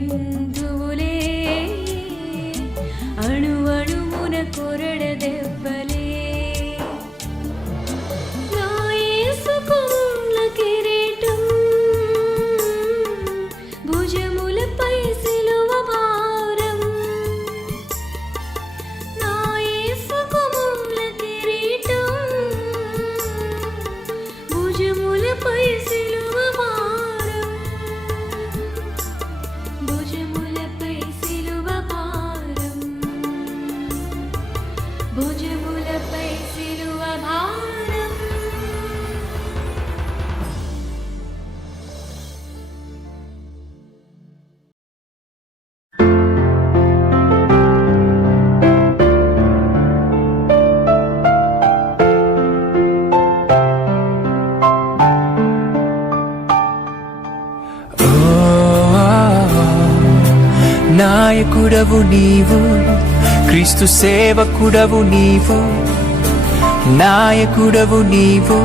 ബിന്ദുലേ അണുവണുമുന കൊരട ദെബ്ബലേ కుడవు నీవు క్రీస్తు సేవ కుడవు నీవు నాయకుడవు నీవు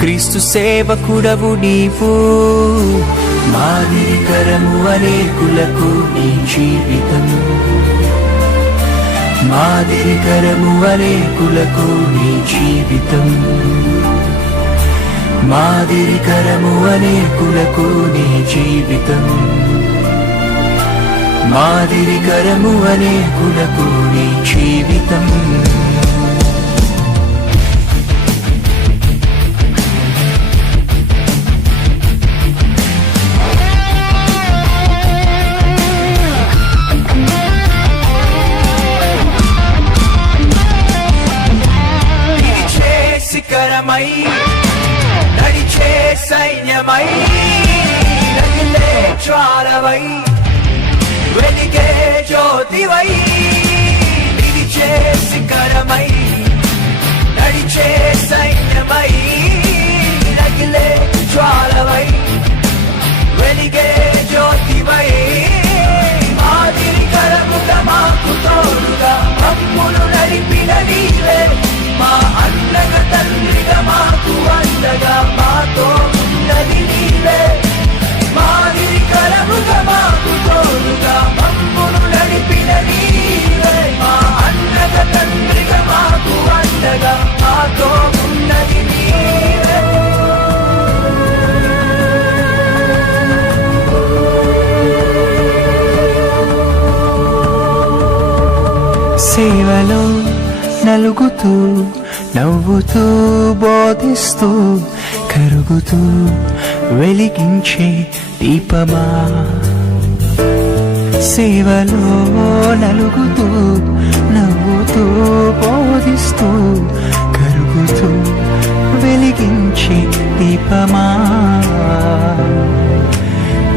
క్రీస్తు సేవ కుడవు నీవు. మాదిరికరము అనేకులకు నీ జీవితం. మాదిరికరము అనేకులకు నీ జీవితం. మాదిరికరము అనేకులకు నీ జీవితం. మాదిరికరము అనే గుణకు నీ జీవితం శిఖరమై సైన్యమై జ్వాలవై. వెలిగే జ్యోతివై నిలిచే శిఖరమై నడిచే సైన్యమై నగిలే జ్వాలవై. వెలిగే జ్యోతివై మాదిరి కరముగా మాకు తోడుగా మమ్మును నడిపిన నీవే. మా అన్నగ తండ్రిగా మాకు అండగా మాతో ఉన్నది నీవే. కరముగా మాకు తోడుగా మమ్మును నడిపిన నీవే మా అన్నగ తండ్రిగా మాకు అండగా మాతో ఉన్నది నీవే సేవలో నలుగుతూ నవ్వుతూ బోధిస్తూ కరుగుతూ వెలిగించే దీపమా? సేవలో నలుగుతూ నవ్వుతూ బోధిస్తూ కరుగుతూ వెలిగించే దీపమా?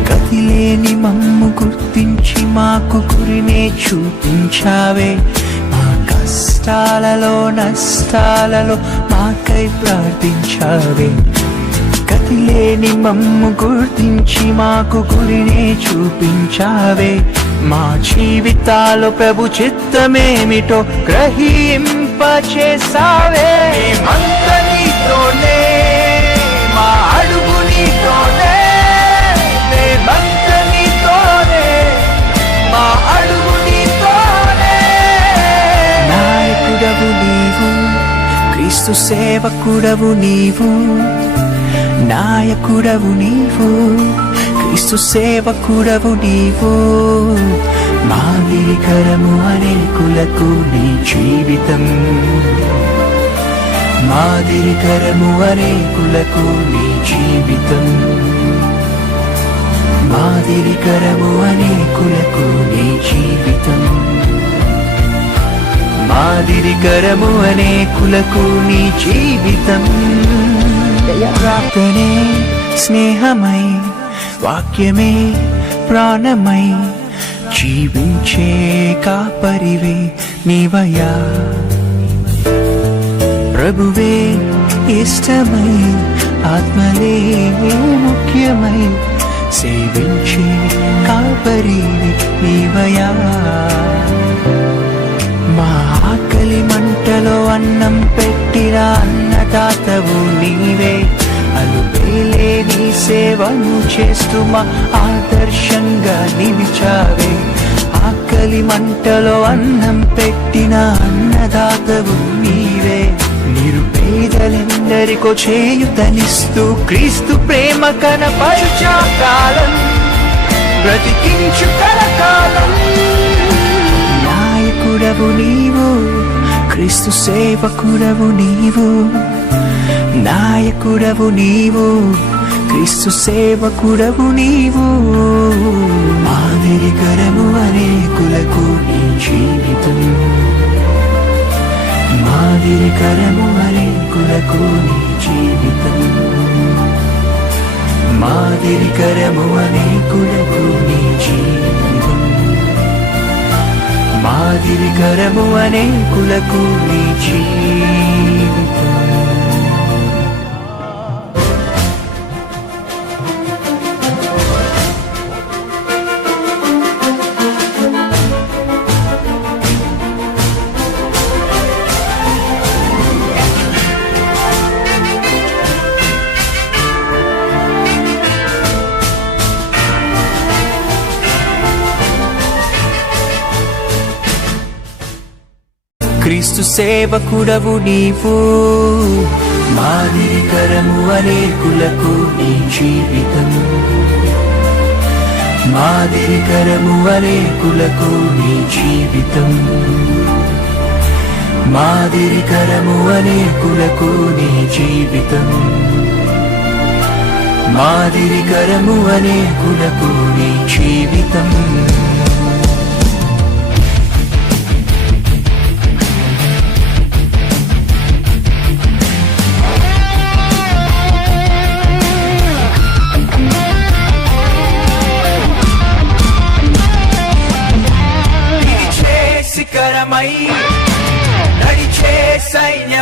కదిలేని మమ్ము గుర్తించి మాకు గురినే చూపించావే. మా కష్టాలలో నష్టాలలో మాకై ప్రార్థించావే. కదిలేని మమ్ము గుర్తించి మాకు గురినే చూపించావే. మా జీవితాలు ప్రభు చిత్తమేమిటో గ్రహింపచేసావే మేమంత నీతోనే మా అడుగు నీతోనే మేమంత నీతోనే మా అడుగు నీతోనే. నాయకుడవు నీవు క్రీస్తు సేవకుడవు నీవు నాయకుడవు నీవు క్రీస్తు సేవకుడవు నీవు. మాదిరికరము అనేకులకు నీ జీవితం. మాదిరికరము అనేకులకు నీ జీవితం. మాదిరికరము అనేకులకు నీ జీవితం. మాదిరికరము అనేకులకు నీ జీవితం. ప్రార్థనే స్నేహమై వాక్యమే ప్రాణమై జీవించే కాపరివే నీవయా ప్రభువే ఇష్టమై ఆత్మలే ముఖ్యమై సేవించే కాపరివే నీవయా మా ఆకలి మంటలో అన్నం పెట్టిన అన్నదాతవు నీవే. అలుపేలే నీ సేవను చేస్తూ మా ఆదర్శంగా నిలిచావే. ఆకలి మంటలో అన్నం పెట్టిన అన్నదాతవు నీవే. నిరుపేదలెందరికో చేయుతనిస్తూ క్రీస్తు ప్రేమ కనపరుచా కాలం. బ్రతికించు కలకాలం. నాయకుడవు నీవు క్రీస్తు సేవకుడవు నీవు నాయకుడవు నీవు క్రీస్తు సేవకుడవు నీవు. మాదిరికరము అనేకులకు నీ జీవితం. మాదిరికరము అనేకులకు నీ జీవితం. మాదిరికరము అనేకులకు నీ జీవితం. మాదిరికరము అనేకులకు నీ జీవితం సేవకుడవు నీవు. మాదిరికరము అనేకులకు నీ జీవితం. మాదిరికరము అనేకులకు నీ జీవితం. మాదిరికరము అనేకులకు నీ జీవితం. మాదిరికరము అనేకులకు నీ జీవితం.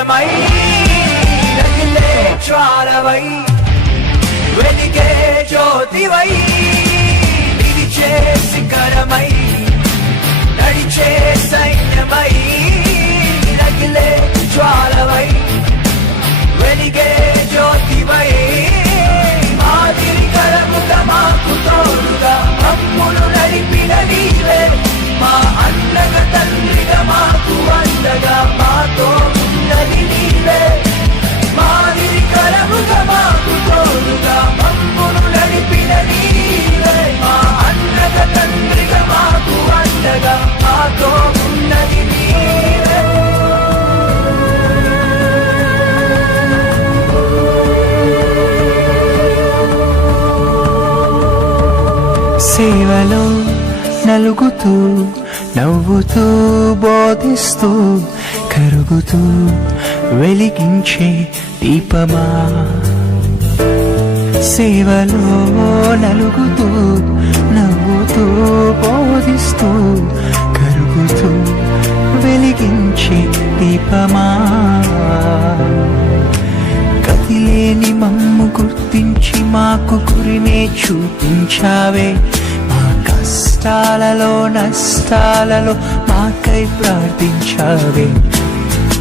సింగరమై రగిలే జ్వాలవై వెలిగే జ్యోతివై నిలిచే శిఖరమై నడిచే సైన్యమై రగిలే జ్వాలవై వెలిగే జ్యోతివై. మాదిరి కరముగా మాకు తోడుగా మమ్మును నడిపిన నీవే మా అన్నగ తండ్రిగా మాకు అండగా మాతో సేవలో నలుగుతూ నవ్వుతూ బోధిస్తూ కరుగుతూ వెలిగించే దీపమా? సేవలో నలుగుతూ నవ్వుతూ బోధిస్తూ కరుగుతూ వెలిగించే దీపమా? కదిలేని మమ్ము గుర్తించి మాకు గురినే చూపించావే. కష్టాలలో నష్టాలలో మాకై ప్రార్థించావే.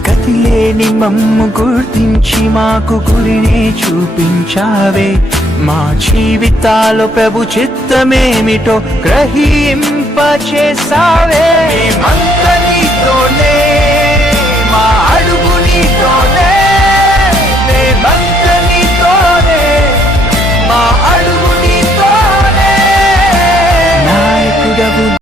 కతిలేని మమ్ము గుర్తించి మాకు గురినే చూపించావే. మా జీవితాలు ప్రభు చిత్తమేమిటో గ్రహింపచేసావే చేసావే నీతోనే